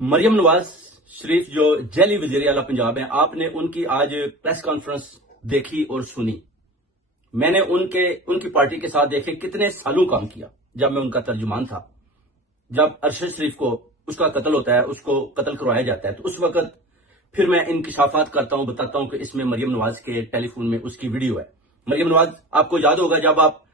مریم نواز شریف جو جیلی وزیر اعلیٰ پنجاب ہیں، آپ نے ان کی آج پریس کانفرنس دیکھی اور سنی۔ میں نے ان کی پارٹی کے ساتھ دیکھے کتنے سالوں کام کیا جب میں ان کا ترجمان تھا۔ جب ارشد شریف کو اس کا قتل ہوتا ہے، اس کو قتل کروایا جاتا ہے، تو اس وقت پھر میں انکشافات کرتا ہوں، بتاتا ہوں کہ اس میں مریم نواز کے ٹیلی فون میں اس کی ویڈیو ہے۔ مریم نواز، آپ کو یاد ہوگا جب آپ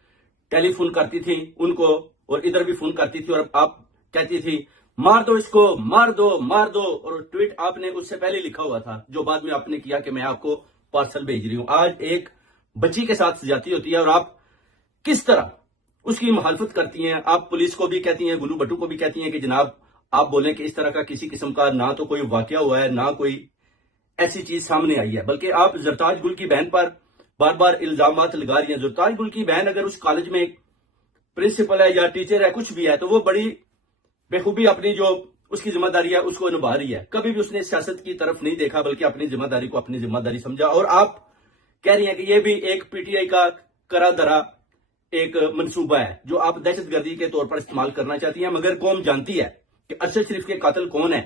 ٹیلی فون کرتی تھی ان کو اور ادھر بھی فون کرتی تھی اور آپ کہتی تھی مار دو اس کو، مار دو مار دو، اور ٹویٹ آپ نے اس سے پہلے لکھا ہوا تھا جو بعد میں آپ نے کیا کہ میں آپ کو پارسل بھیج رہی ہوں۔ آج ایک بچی کے ساتھ زیادتی ہوتی ہے اور آپ کس طرح اس کی مخالفت کرتی ہیں۔ آپ پولیس کو بھی کہتی ہیں، گلو بٹو کو بھی کہتی ہیں کہ جناب آپ بولیں کہ اس طرح کا کسی قسم کا نہ تو کوئی واقعہ ہوا ہے، نہ کوئی ایسی چیز سامنے آئی ہے، بلکہ آپ زرتاج گل کی بہن پر بار بار الزامات لگا رہی ہیں۔ زرتاج گل کی بہن اگر اس کالج میں پرنسپل ہے یا ٹیچر ہے، کچھ بھی ہے، تو وہ بڑی بخوبی اپنی جو اس کی ذمہ داری ہے اس کو نبھا رہی ہے۔ کبھی بھی اس نے سیاست کی طرف نہیں دیکھا بلکہ اپنی ذمہ داری کو اپنی ذمہ داری سمجھا۔ اور آپ کہہ رہی ہیں کہ یہ بھی ایک پی ٹی آئی کا کرا درا ایک منصوبہ ہے جو آپ دہشت گردی کے طور پر استعمال کرنا چاہتی ہیں، مگر قوم جانتی ہے کہ ارشد شریف کے قاتل کون ہے۔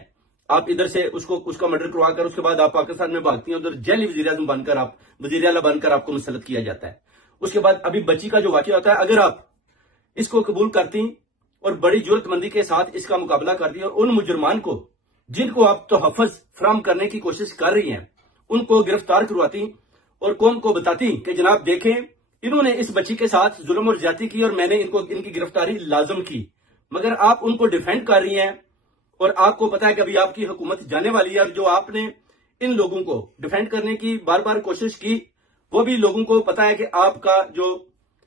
آپ ادھر سے اس کا مرڈر کروا کر اس کے بعد آپ پاکستان میں بھاگتی ہیں، ادھر جیلی وزیر اعظم بن کر وزیر اعلیٰ بن کر آپ کو مسلط کیا جاتا ہے۔ اس کے بعد ابھی بچی کا جو واقعہ ہوتا ہے، اگر آپ اس کو قبول کرتی اور بڑی جرت مندی کے ساتھ اس کا مقابلہ کرتی اور ان مجرمان کو جن کو آپ تحفظ فراہم کرنے کی کوشش کر رہی ہیں ان کو گرفتار کرواتی اور قوم کو بتاتی کہ جناب دیکھیں انہوں نے اس بچی کے ساتھ ظلم اور زیادتی کی اور میں نے ان کی گرفتاری لازم کی، مگر آپ ان کو ڈیفینڈ کر رہی ہیں اور آپ کو پتا ہے کہ ابھی آپ کی حکومت جانے والی ہے، اور جو آپ نے ان لوگوں کو ڈیفینڈ کرنے کی بار بار کوشش کی وہ بھی لوگوں کو پتا ہے کہ آپ کا جو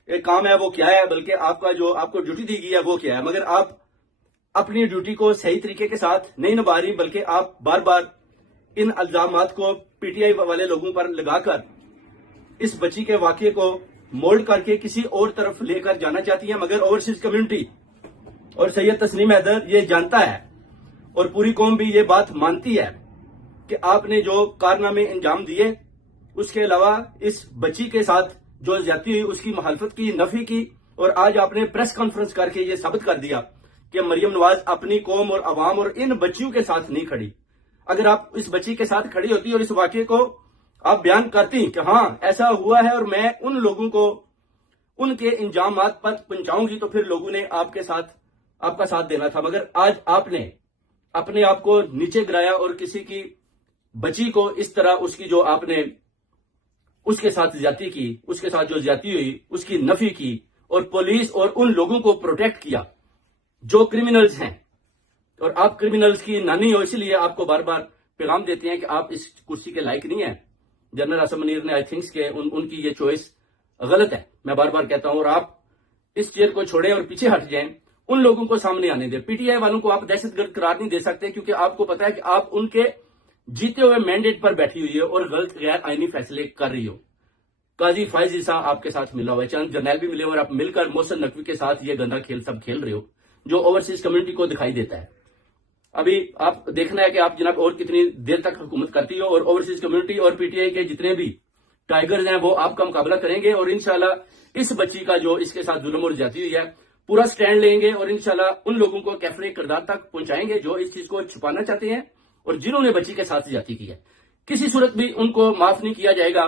کام ہے وہ کیا ہے، بلکہ آپ کو ڈیوٹی دی گئی ہے وہ کیا ہے، مگر آپ اپنی ڈیوٹی کو صحیح طریقے کے ساتھ نہیں نبھا رہی، بلکہ آپ بار بار ان الزامات کو پی ٹی آئی والے لوگوں پر لگا کر اس بچی کے واقعے کو مولڈ کر کے کسی اور طرف لے کر جانا چاہتی ہیں۔ مگر اوورسیز کمیونٹی اور سید تسنیم حیدر یہ جانتا ہے اور پوری قوم بھی یہ بات مانتی ہے کہ آپ نے جو کارنامے انجام دیے، اس کے علاوہ اس بچی کے ساتھ جو زیادتی ہوئی اس کی مخالفت کی، نفی کی، اور آج آپ نے پریس کانفرنس کر کے یہ ثابت کر دیا کہ مریم نواز اپنی قوم اور عوام اور ان بچیوں کے ساتھ نہیں کھڑی۔ اگر آپ اس بچی کے ساتھ کھڑی ہوتی اور اس واقعے کو آپ بیان کرتی کہ ہاں ایسا ہوا ہے اور میں ان لوگوں کو ان کے انجامات پر پہنچاؤں گی، تو پھر لوگوں نے آپ کا ساتھ دینا تھا، مگر آج آپ نے اپنے آپ کو نیچے گرایا اور کسی کی بچی کو اس طرح اس کی جو آپ نے اس کے ساتھ زیادتی کی، اس کے ساتھ جو زیادتی ہوئی اس کی نفی کی، اور پولیس اور ان لوگوں کو پروٹیکٹ کیا جو کرمنلز ہیں، اور آپ کرمنلز کی نانی ہو، اس لیے آپ کو بار بار پیغام دیتے ہیں کہ آپ اس کرسی کے لائق نہیں ہیں۔ جنرل اسم منیر نے آئی تھنکس کہ ان کی یہ چوائس غلط ہے، میں بار بار کہتا ہوں، اور آپ اس چیئر کو چھوڑیں اور پیچھے ہٹ جائیں، ان لوگوں کو سامنے آنے دیں۔ پی ٹی آئی والوں کو آپ دہشت گرد قرار نہیں دے سکتے، کیونکہ آپ کو پتا ہے کہ آپ ان کے جیتے ہوئے مینڈیٹ پر بیٹھی ہوئی ہے اور غلط غیر آئینی فیصلے کر رہی ہو۔ قاضی فائز عیسیٰ آپ کے ساتھ ملا ہوا ہے، چند جرنیل بھی ملے، اور آپ مل کر محسن نقوی کے ساتھ یہ گندا کھیل سب کھیل رہے ہو جو اوورسیز کمیونٹی کو دکھائی دیتا ہے۔ ابھی آپ دیکھنا ہے کہ آپ جناب اور کتنی دیر تک حکومت کرتی ہو، اور اوورسیز کمیونٹی اور پی ٹی آئی کے جتنے بھی ٹائیگرز ہیں وہ آپ کا مقابلہ کریں گے، اور انشاءاللہ اس بچی کا جو اس کے ساتھ ظلم اور زیادتی ہوئی ہے پورا سٹینڈ لیں گے، اور انشاءاللہ ان لوگوں کو کیفر کردار تک پہنچائیں گے جو اس چیز کو چھپانا چاہتے ہیں اور جنہوں نے بچی کے ساتھ زیادتی کی ہے۔ کسی صورت بھی ان کو معاف نہیں کیا جائے گا۔